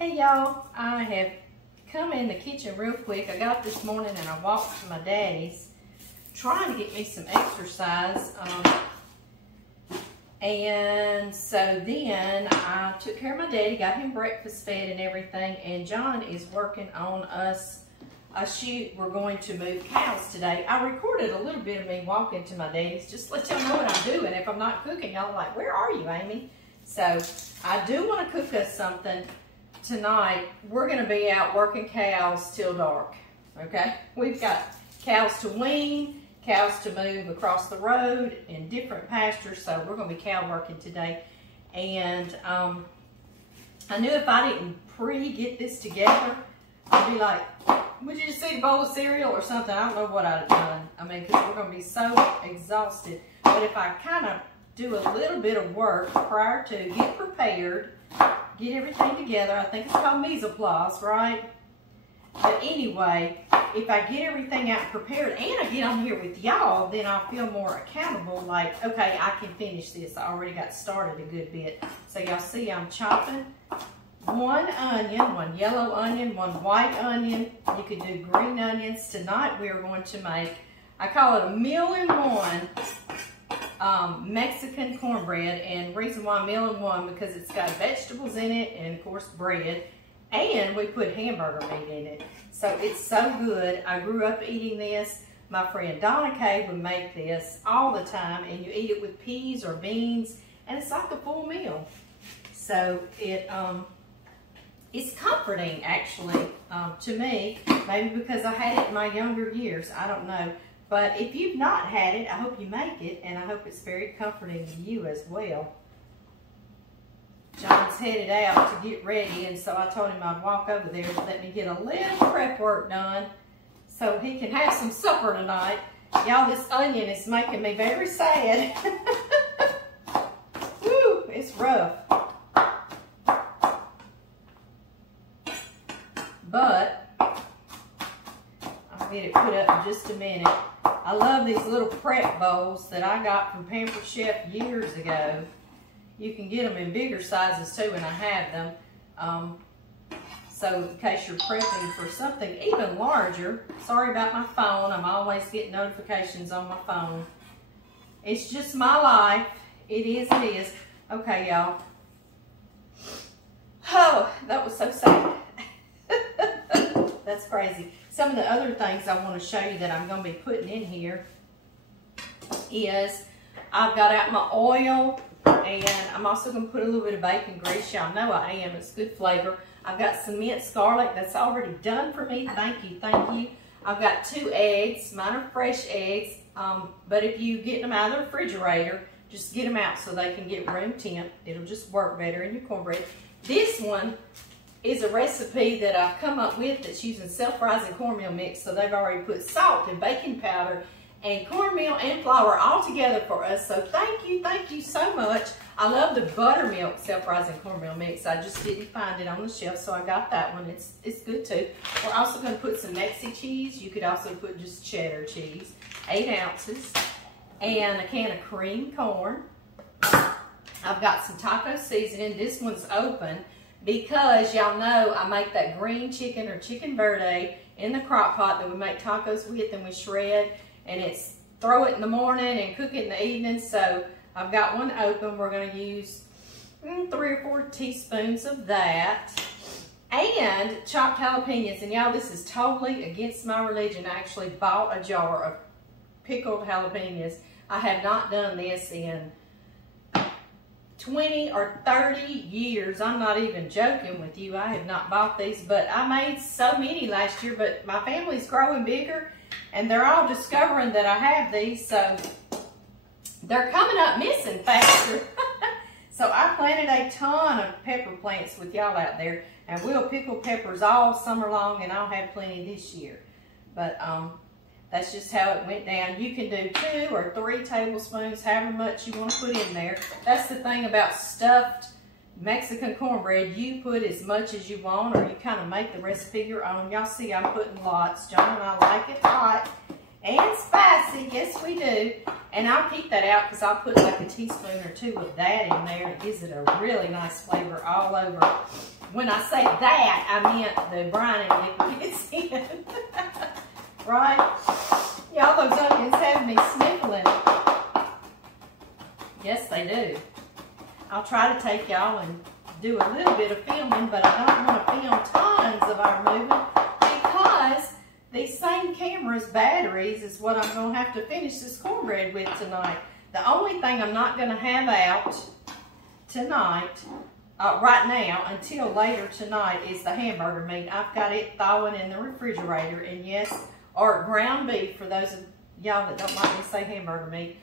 Hey y'all, I have come in the kitchen real quick. I got up this morning and I walked to my daddy's trying to get me some exercise. And so then I took care of my daddy, got him breakfast fed and everything, and John is working on us a shoot. We're going to move cows today. I recorded a little bit of me walking to my daddy's, just to let y'all know what I'm doing. If I'm not cooking, y'all are like, where are you, Amy? So I do want to cook us something tonight. We're going to be out working cows till dark, okay? We've got cows to wean, cows to move across the road in different pastures, so we're going to be cow working today. And I knew if I didn't get this together, I'd be like, would you just eat a bowl of cereal or something? I don't know what I'd have done. I mean, because we're going to be so exhausted. But if I kind of do a little bit of work prior to, get prepared, get everything together. I think it's called mise en place, right? But anyway, if I get everything out prepared and I get on here with y'all, then I'll feel more accountable, like, okay, I can finish this. I already got started a good bit. So y'all see I'm chopping one onion, one yellow onion, one white onion. You could do green onions. Tonight we are going to make, I call it a meal-in-one Mexican cornbread. And reason why meal-in-one, because it's got vegetables in it and of course bread. And we put hamburger meat in it. So it's so good. I grew up eating this. My friend Donna Kay would make this all the time, and you eat it with peas or beans, and it's like a full meal. So it's comforting, actually, to me. Maybe because I had it in my younger years. I don't know. But if you've not had it, I hope you make it, and I hope it's very comforting to you as well. John's headed out to get ready, and so I told him I'd walk over there to let me get a little prep work done so he can have some supper tonight. Y'all, this onion is making me very sad. Woo, it's rough. But I'll get it put up in just a minute. I love these little prep bowls that I got from Pampered Chef years ago. You can get them in bigger sizes too, and I have them. So in case you're prepping for something even larger, sorry about my phone. I'm always getting notifications on my phone. It's just my life. It is, it is. Okay, y'all. Oh, that was so sad. That's crazy. Some of the other things I want to show you that I'm going to be putting in here is I've got out my oil. And I'm also going to put a little bit of bacon grease. Y'all know I am. It's good flavor. I've got some minced garlic that's already done for me. Thank you, thank you. I've got 2 eggs. Mine are fresh eggs. But if you get them out of the refrigerator, just get them out so they can get room temp. It'll just work better in your cornbread. This one is a recipe that I've come up with that's using Self-Rising Cornmeal mix. So they've already put salt and baking powder and cornmeal and flour all together for us. So thank you so much. I love the buttermilk Self-Rising Cornmeal mix. I just didn't find it on the shelf, so I got that one. It's good too. We're also going to put some Mexi cheese. You could also put just cheddar cheese, 8 ounces, and a can of cream corn. I've got some taco seasoning. This one's open because y'all know I make that green chicken or chicken verde in the crock pot that we make tacos with and we shred. And it's throw it in the morning and cook it in the evening. So I've got one open. We're going to use 3 or 4 teaspoons of that. And chopped jalapenos. And y'all, this is totally against my religion. I actually bought a jar of pickled jalapenos. I have not done this in 20 or 30 years. I'm not even joking with you. I have not bought these. But I made so many last year. But my family's growing bigger. And they're all discovering that I have these, so they're coming up missing faster. So I planted a ton of pepper plants with y'all out there, and we'll pickle peppers all summer long, and I'll have plenty this year. But that's just how it went down. You can do 2 or 3 tablespoons, however much you want to put in there. That's the thing about stuffed Mexican cornbread. You put as much as you want, or you kind of make the recipe your own. Y'all see I'm putting lots. John and I like it hot and spicy. Yes, we do. And I'll keep that out because I'll put like a teaspoon or 2 of that in there. It gives it a really nice flavor all over. when I say that, I meant the brining liquid gets in. Right? Y'all, those onions have me sniffling. Yes, they do. I'll try to take y'all and do a little bit of filming, but I don't want to film tons of our movement because these same camera's batteries is what I'm going to have to finish this cornbread with tonight. The only thing I'm not going to have out tonight, right now, until later tonight, is the hamburger meat. I've got it thawing in the refrigerator, and yes, or ground beef for those of y'all that don't like me to say hamburger meat.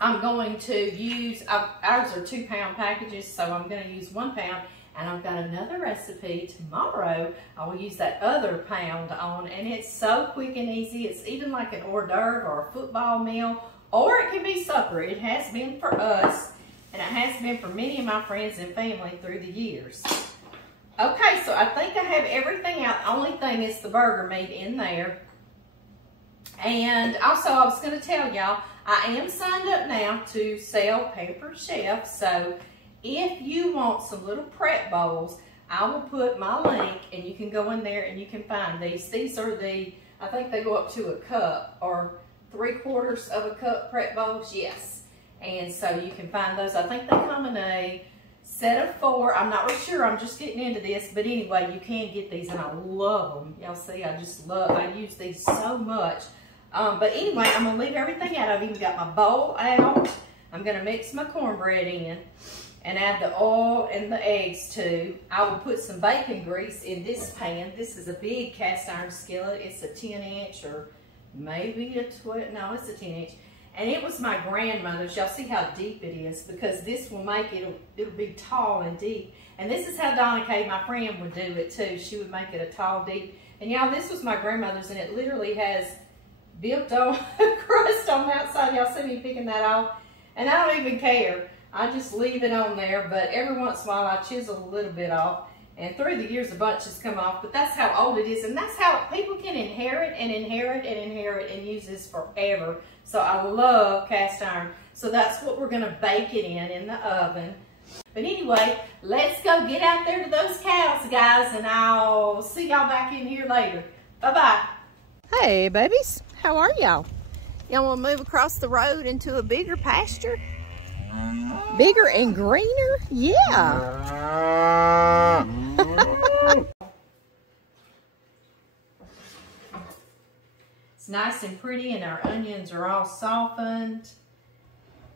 I'm going to use, ours are 2-pound packages, so I'm going to use 1 pound, and I've got another recipe tomorrow. I will use that other pound on, and it's so quick and easy. It's even like an hors d'oeuvre or a football meal, or it can be supper. It has been for us, and it has been for many of my friends and family through the years. Okay, so I think I have everything out. The only thing is the burger meat in there. And also, I was going to tell y'all, I am signed up now to sell Pampered Chef. So if you want some little prep bowls, I will put my link and you can go in there and you can find these. These are the, I think they go up to a cup or 3/4 of a cup prep bowls. Yes. And so you can find those. I think they come in a set of 4. I'm not really sure. I'm just getting into this. But anyway, you can get these and I love them. Y'all see, I use these so much. But anyway, I'm going to leave everything out. I've even got my bowl out. I'm going to mix my cornbread in and add the oil and the eggs too. I will put some bacon grease in this pan. This is a big cast iron skillet. It's a 10-inch or maybe a 12. No, it's a 10-inch. And it was my grandmother's. Y'all see how deep it is because this will make it, it'll be tall and deep. And this is how Donna Kay, my friend, would do it too. She would make it a tall, deep. And y'all, this was my grandmother's and it literally has built on crust on the outside. Y'all see me picking that off? And I don't even care. I just leave it on there, but every once in a while I chisel a little bit off. And through the years, a bunch has come off, but that's how old it is. And that's how people can inherit and inherit and inherit and use this forever. So I love cast iron. So that's what we're gonna bake it in the oven. But anyway, let's go get out there to those cows, guys, and I'll see y'all back in here later. Bye-bye. Hey, babies. How are y'all? Y'all want to move across the road into a bigger pasture? Bigger and greener? Yeah. It's nice and pretty and our onions are all softened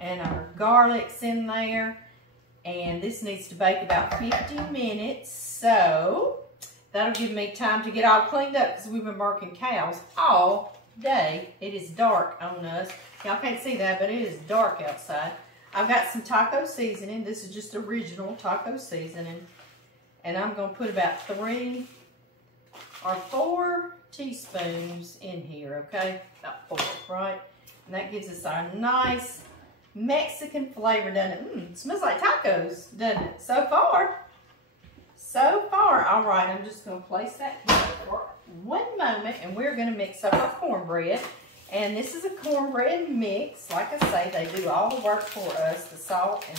and our garlic's in there. And this needs to bake about 50 minutes. So that'll give me time to get all cleaned up because we've been working cows all day. It is dark on us. Y'all can't see that, but it is dark outside. I've got some taco seasoning. This is just original taco seasoning. And I'm going to put about 3 or 4 teaspoons in here, okay? About 4, right? And that gives us our nice Mexican flavor, doesn't it? It smells like tacos, doesn't it? So far. So far. All right, I'm just going to place that here for 1 moment, and we're going to mix up our cornbread. And this is a cornbread mix. Like I say, they do all the work for us, the salt and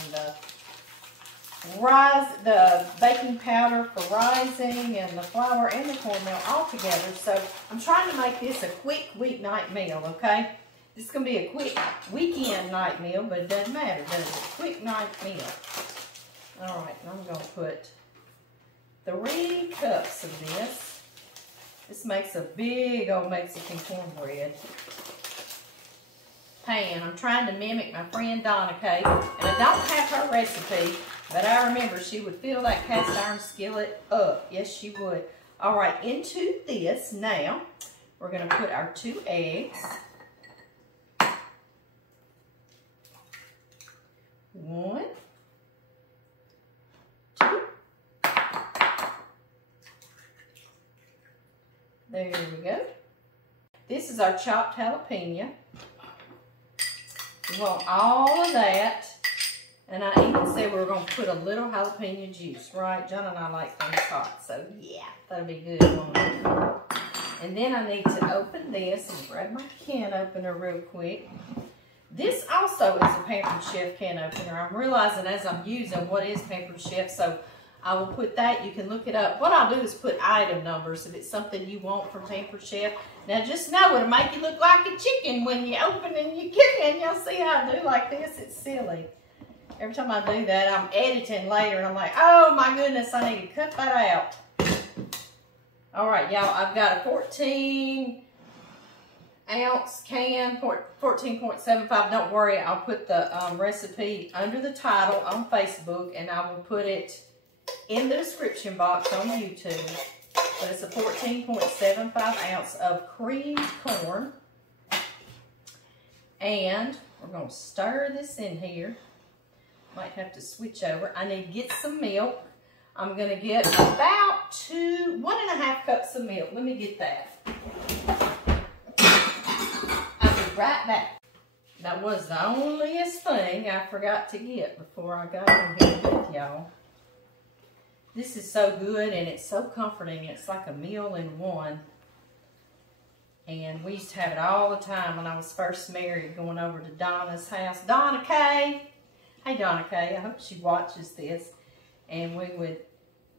the baking powder for rising and the flour and the cornmeal all together. So I'm trying to make this a quick weeknight meal, okay? This is going to be a quick weekend night meal, but it doesn't matter, does it? Quick night meal. All right, and I'm going to put 3 cups of this. This makes a big old Mexican cornbread pan. I'm trying to mimic my friend Donna Kay, and I don't have her recipe, but I remember she would fill that cast iron skillet up. Yes, she would. All right, into this now, we're going to put our 2 eggs. 1, 2. There we go. This is our chopped jalapeno. We want all of that. And I even said we were going to put a little jalapeno juice, right? John and I like things hot, so yeah, that'll be good. And then I need to open this and grab my can opener real quick. This also is a Pampered Chef can opener. I'm realizing as I'm using what is Pampered Chef, so I will put that. You can look it up. What I'll do is put item numbers if it's something you want from Pampered Chef. Now just know it'll make you look like a chicken when you open and you can. Y'all see how I do like this? It's silly. Every time I do that, I'm editing later and I'm like, oh my goodness, I need to cut that out. All right, y'all, I've got a 14 ounce can, 14.75. Don't worry, I'll put the recipe under the title on Facebook, and I will put it in the description box on YouTube. But it's a 14.75 ounce of creamed corn. And we're going to stir this in here. Might have to switch over. I need to get some milk. I'm going to get about 1.5 cups of milk. Let me get that. I'll be right back. That was the onlyest thing I forgot to get before I got in here with y'all. This is so good and it's so comforting. It's like a meal in one. And we used to have it all the time when I was first married, going over to Donna's house. Donna Kay. Hey, Donna Kay. I hope she watches this. And we would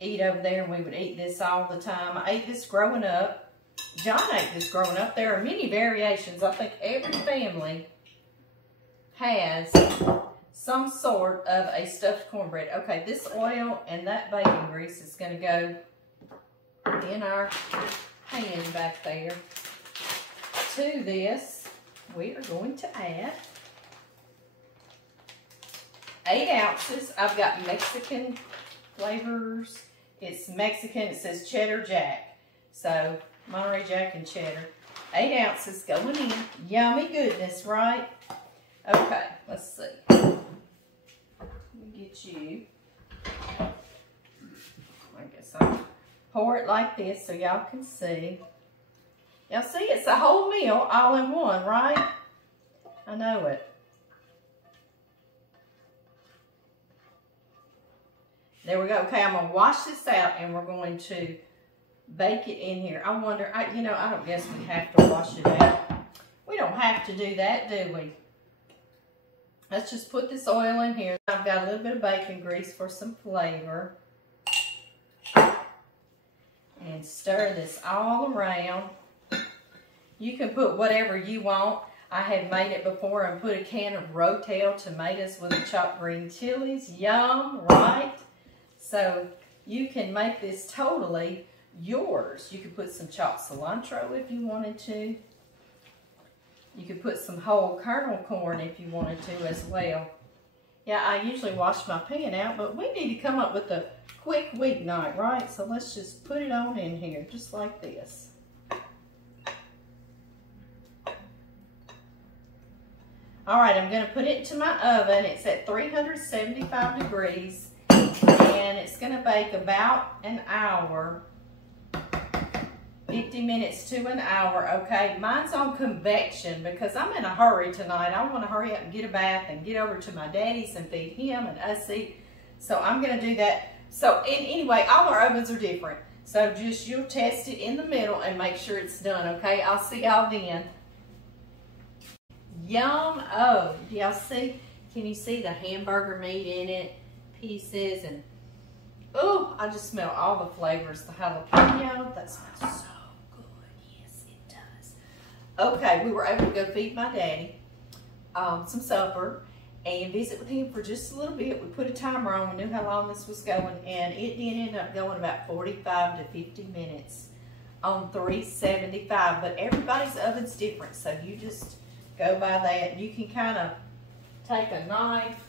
eat over there, and we would eat this all the time. I ate this growing up. John ate this growing up. There are many variations. I think every family has some sort of a stuffed cornbread. Okay, this oil and that bacon grease is going to go in our pan back there. To this, we are going to add 8 ounces. I've got Mexican flavors. It's Mexican. It says Cheddar Jack. So, Monterey Jack and Cheddar. 8 ounces going in. Yummy goodness, right? Okay, let's see. Let me get you. I guess I'll pour it like this so y'all can see. Y'all see, it's a whole meal all in one, right? I know it. There we go. Okay, I'm going to wash this out and we're going to bake it in here. I wonder, I don't guess we have to wash it out. We don't have to do that, do we? Let's just put this oil in here. I've got a little bit of bacon grease for some flavor. And stir this all around. You can put whatever you want. I have made it before and put a can of Rotel tomatoes with the chopped green chilies. Yum, right? So you can make this totally yours. You could put some chopped cilantro if you wanted to. You could put some whole kernel corn if you wanted to as well. Yeah, I usually wash my pan out, but we need to come up with a quick weeknight, right? So let's just put it on in here, just like this. All right, I'm gonna put it into my oven. It's at 375 degrees, and it's gonna bake about an hour, 50 minutes to an hour, okay? Mine's on convection because I'm in a hurry tonight. I wanna hurry up and get a bath and get over to my daddy's and feed him and us eat. So I'm gonna do that. So anyway, all our ovens are different. So just you'll test it in the middle and make sure it's done, okay? I'll see y'all then. Yum. Oh, do y'all see? Can you see the hamburger meat in it? Pieces and, oh, I just smell all the flavors. The jalapeno, that smells so good. Yes, it does. Okay, we were able to go feed my daddy some supper and visit with him for just a little bit. We put a timer on. We knew how long this was going, and it did end up going about 45 to 50 minutes on 375. But everybody's oven's different, so you just go by that. You can kind of take a knife.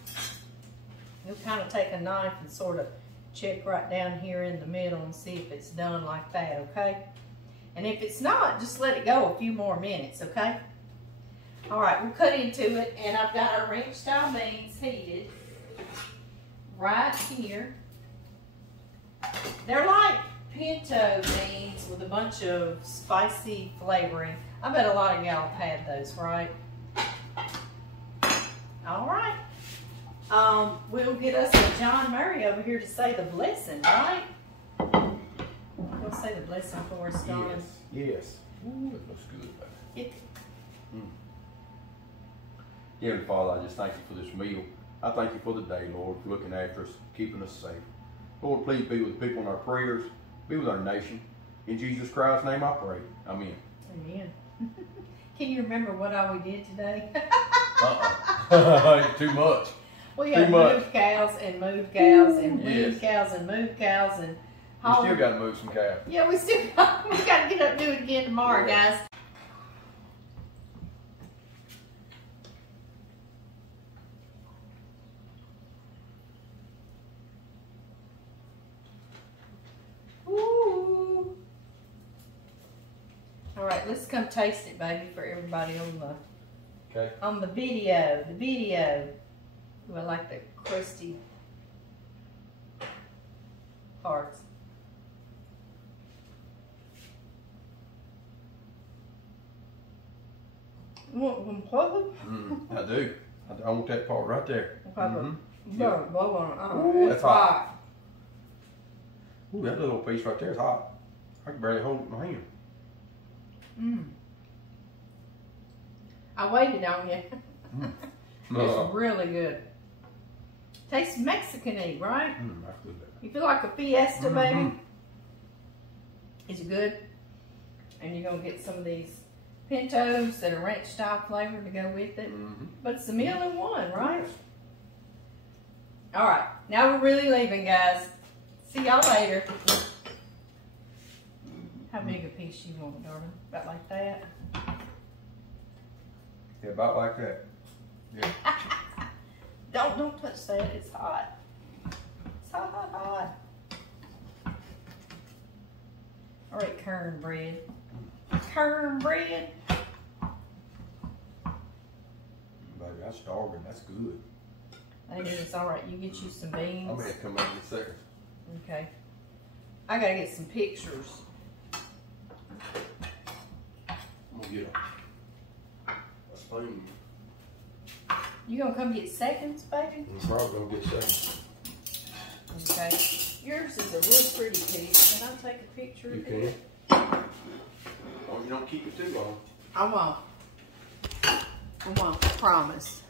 You'll kind of take a knife and sort of check right down here in the middle and see if it's done like that, okay? And if it's not, just let it go a few more minutes, okay? All right, we'll cut into it, and I've got our ranch style beans heated right here. They're like pinto beans with a bunch of spicy flavoring. I bet a lot of y'all have had those, right? All right. We'll get us a John Murray over here to say the blessing, right? We'll say the blessing for us, Don. Yes, yes. Ooh, it looks good, baby. Heavenly Father, I just thank you for this meal. I thank you for the day, Lord, for looking after us, keeping us safe. Lord, please be with the people in our prayers. Be with our nation. In Jesus Christ's name I pray. Amen. Amen. Can you remember what all we did today? Too much. We had moved cows and moved cows and weaned cows and moved cows and we still got to move some cows. Yeah, we got to get up and do it again tomorrow, guys. Ooh. All right, let's come taste it, baby, for everybody on the video. The video. Ooh, I like the crusty parts. You want one puppy? I do. I want that part right there. It's hot. Ooh, that little piece right there is hot. I can barely hold it in my hand. I waited on you. It's really good. Tastes Mexican-y, right? You feel like a fiesta, baby? It's good. And you're going to get some of these pintos that are ranch style flavor to go with it. But it's a meal in one, right? All right. Now we're really leaving, guys. See y'all later. How big a piece you want, darling? About like that? Yeah, about like that. Yeah. Don't touch that. It's hot. It's hot, hot, hot. All right, cornbread. Cornbread. Baby, I'm starving. That's good. It is. All right, you get you some beans. I'm going to come back in a second. Okay. I got to get some pictures. I'm going to get a spoon. You going to come get seconds, baby? I'm probably going to get seconds. Okay. Yours is a real pretty piece. Can I take a picture of it? You can. Oh, you don't keep it too long. I won't. I promise.